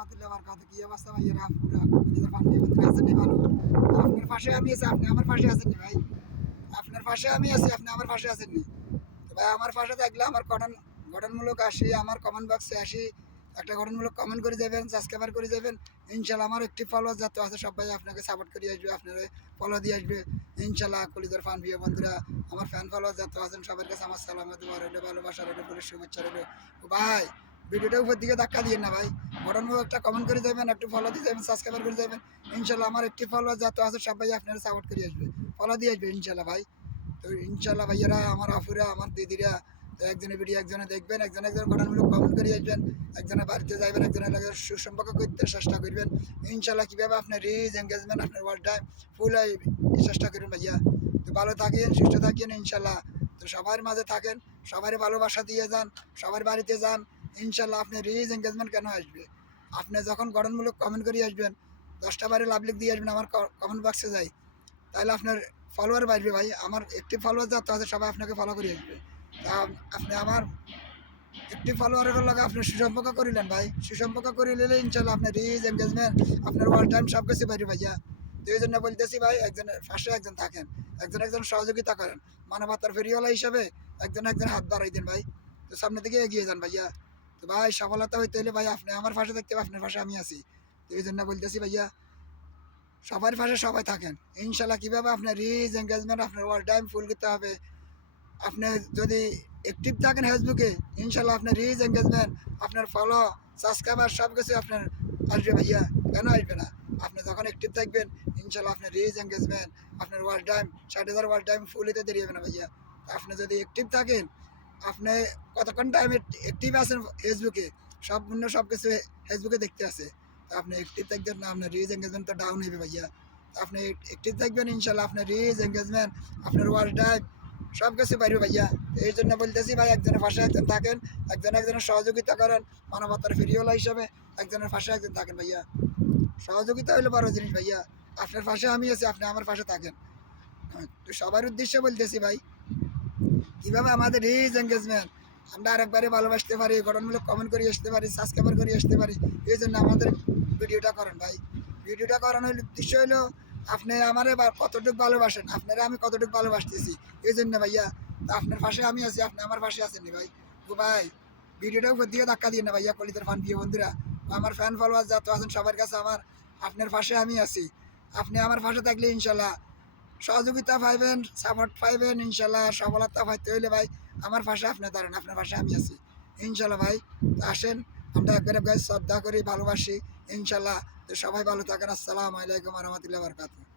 রহমতুল্লাহ বারাকাতুহু। কি অবস্থা ভাইয়েরা? পুরা কলিজার পানি বন্ধুরা আছেন নি ভালো? আপনার পাশে আমি আছি, আপনি আমার পাশে আছেন নি ভাই? আপনার পাশে আমি আছি, আপনি আমার পাশে আছেন নি? তো ভাই আমার পাশে থাকলে আমার গঠনমূলক আসি, আমার কমেন্ট বক্সে আসি, একটা গঠনমূলক কমেন্ট করে যাবেন, সাবস্ক্রাইবার করে যাবেন। ইনশাল্লাহ আমার একটি ফলোয়ার যত আছে সবাই আপনাকে সাপোর্ট করে আসবে, আপনার ফলো দিয়ে আসবে ইনশাল্লাহ। কলিজার ফান প্রিয় বন্ধুরা, আমার ফ্যান ফলোয়ার যত আছেন সবার কাছে আমার সালাম রইল, ভালোবাসা রইল, পুলিশ শুভেচ্ছা রইল। ভাই ভিডিওটা উপর দিকে ধাক্কা দিয়ে না ভাই, গঠনমূলক একটা কমেন্ট করে যাবেন, একটু ফলো দিয়ে যাবেন, সাবস্ক্রাইবার করে যাবেন। ইনশাল্লাহ আমার একটি ফলোয়ার যত আছে সবাই আপনারা সাপোর্ট করে আসবে, ফলো দিয়ে আসবে ইনশাল্লাহ ভাই। তো ইনশাল্লাহ ভাইয়েরা, আমার আফুরা, আমার দিদিরা, তো একজনের ভিডিও একজনে দেখবেন, একজন গঠনমূলক কমেন্ট করে আসবেন, একজনের বাড়িতে যাবেন, একজনের লাগে সুসম্পর্ক করতে চেষ্টা করবেন ইনশাল্লাহ। কীভাবে আপনার রিচ এঙ্গেজমেন্ট আপনার ওয়ার্ল্ড টাইম ফুল চেষ্টা করবেন ভাইয়া। তো ভালো থাকেন, সুস্থ থাকেন ইনশাল্লাহ। তো সবার মাঝে থাকেন, সবারই ভালোবাসা দিয়ে যান, সবার বাড়িতে যান ইনশাল্লাহ। আপনি রিচ এঙ্গেজমেন্ট কেন আসবে? আপনি যখন গঠনমূলক কমেন্ট করে আসবেন, 10টা বারে লাভলিক দিয়ে আসবেন আমার কমেন্ট বক্সে যাই, তাহলে আপনার ফলোয়ার বাড়বে ভাই। আমার একটি ফলোয়ার যত আছে সবাই আপনাকে ফলো করে আসবে। তা আপনি আমার একটি ফলোয়ারের লাগে আপনি সুসম্পর্ক করিলেন ভাই, সুসম্পর্ক করে নিলে ইনশাল্লাহ আপনার রিচ এঙ্গেজমেন্ট আপনার ওয়াল টাইম সব কিছু বাইরে ভাইয়া। তো এই জন্য বলতেছি ভাই, একজনের পাশে একজন থাকেন, একজন সহযোগিতা করেন, মানবতার ফেরিওয়ালা হিসাবে একজন হাত বাড়াই দেন ভাই। তো সামনে থেকে এগিয়ে যান ভাইয়া। তো ভাই সফলতা হইতে হলে ভাই আপনি আমার পাশে থাকতে হবে, আপনার পাশে আমি আছি। তো এই জন্য বলতেছি ভাইয়া, সবার পাশে সবাই থাকেন ইনশাল্লাহ। কীভাবে আপনার রিচ এঙ্গেজমেন্ট আপনার ওয়াল টাইম ফুল করতে হবে, আপনি যদি অ্যাক্টিভ থাকেন ফেসবুকে ইনশাল্লাহ আপনার রিচ এঙ্গেজমেন্ট আপনার ফলো সাবস্ক্রাইবার সব কিছু আপনার আসবে ভাইয়া। কেন আসবে না? আপনি যখন অ্যাক্টিভ থাকবেন ইনশাল্লাহ আপনার রিচ এঙ্গেজমেন্ট আপনার ওয়াল টাইম 60,000 ওয়াল টাইম ফুল হতে দেরি হবে না ভাইয়া। আপনি যদি অ্যাক্টিভ থাকেন, আপনি কতক্ষণ টাইম অ্যাক্টিভ আছেন ফেসবুকে, সব কিছু ফেসবুকে দেখতে আছে। তো আপনি অ্যাক্টিভ থাকবেন না, আপনার রিচ এঙ্গেজমেন্ট তো ডাউন হবে ভাইয়া। আপনি অ্যাক্টিভ থাকবেন ইনশাল্লাহ, আপনার রিচ এঙ্গেজমেন্ট আপনার ওয়াল টাইম সব কিছু পারবে ভাইয়া। এই জন্য বলতেছি ভাই, একজনের পাশে একজন থাকেন, একজনের সহযোগিতা করেন, মানবতার ফেরিওয়ালা হিসাবে একজনের পাশে একজন থাকেন ভাইয়া। সহযোগিতা হইলো বড় জিনিস ভাইয়া। আপনার পাশে আমি আছি, আপনি আমার পাশে থাকেন। তো সবার উদ্দেশ্যে বলতেছি ভাই, কীভাবে আমাদের রিচ এঙ্গেজমেন্ট আমরা আরেকবারে ভালোবাসতে পারি, গঠনমূলক কমেন্ট করে আসতে পারি, সাবস্ক্রাইবার করে আসতে পারি। এই জন্য আমাদের ভিডিওটা করেন ভাই। ভিডিওটা করানোর উদ্দেশ্য হলো আপনি আমারে কতটুকু ভালোবাসেন, আপনারা আমি কতটুকু ভালোবাসতেছি এই জন্য ভাইয়া। তা আপনার পাশে আমি আছি, আপনি আমার পাশে আছেন নি ভাই। ও ভাই ভিডিওটা উপর দিকে ধাক্কা দিয়ে না ভাইয়া। কলিদের ফান প্রিয় বন্ধুরা, আমার ফ্যান ফলোয়ার যত আছেন সবার কাছে আমার, আপনার পাশে আমি আছি। আপনি আমার পাশে থাকলে ইনশাল্লাহ সহযোগিতা পাইবেন, সাপোর্ট পাইবেন ইনশাল্লাহ। সফলতা পাইতে হইলে ভাই আমার পাশে আপনি দাঁড়ান, আপনার পাশে আমি আছি ইনশাল্লাহ ভাই। তো আসেন, আমরা একবারে গাছ শ্রদ্ধা করি, ভালোবাসি ইনশাল্লাহ। তো সবাই ভালো থাকেন। আসসালামু আলাইকুম রহমতুল্লাহ বারকাতুহু।